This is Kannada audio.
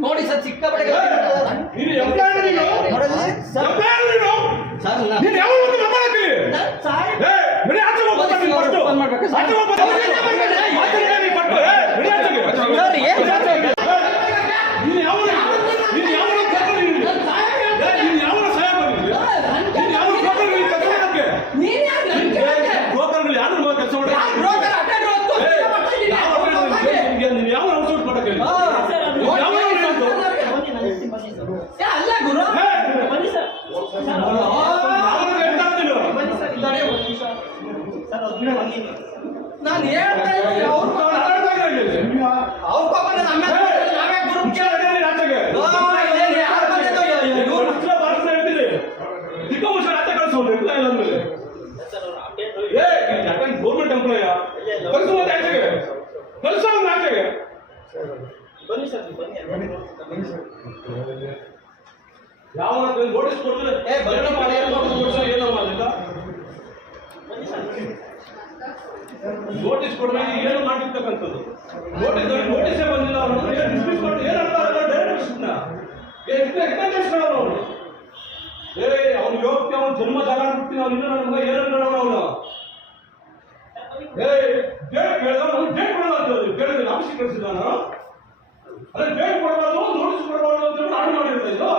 ನೋಡಿ ಸರ್ ಸಿಕ್ಕಾಪಟ್ಟೆ ನಾನು ಹೇಳ್ತಾ ಇದ್ದೀನಿ ಅವ್ರ ಪಾಪ ನಾವೇ ಗ್ರೂಪ್ ಗೌರ್ಮೆಂಟ್ ಎಂಪ್ಲಾಯ ಕೆಲಸ ಆಚೆಗೆ ಬನ್ನಿ ಸರ್ ಬನ್ನಿ ಯಾವ ನೋಟಿಸ್ ಕೊಡ್ತಾರೆ ಏನೋ ಮಾಡಿಲ್ಲ ನೋಟಿಸ್ ಕೊಡ್ಬೇಕು ಏನು ಮಾಡಿರ್ತಕ್ಕಂಥದ್ದು ನೋಟಿಸೇ ಬಂದಿಲ್ಲ ಅವನು ಡಿಸ್ಮಿಸ್ ಮಾಡಿ ಏನು ಅರ್ಥ ಆಗಲ್ಲ ಡೈರೆಕ್ಟ್ ಅವನು ಅವ್ನು ಯೋಗ್ಯ ಅವ್ನು ಜನ್ಮ ಜಾಗ ಬಿಡ್ತೀನಿ ಅವ್ನು ಇನ್ನೂ ನನ್ನ ಏನನ್ನು ನೋಡೋಣ ಅವನು ಡೇಟ್ ಕೇಳಿದ ಡೇಟ್ ಕೊಡಬಾರ್ದು ಕೇಳಿದ್ರೆ ಆಫೀಸಿಗೆ ಕಳಿಸಿದಾನ ಅದೇ ಡೇಟ್ ಕೊಡಬಾರ್ದು ನೋಟಿಸ್ ಕೊಡಬಾರ್ದು ಅಂತ ಆರ್ಡರ್ ಮಾಡಿರ್ತಾ ಇದ್ದು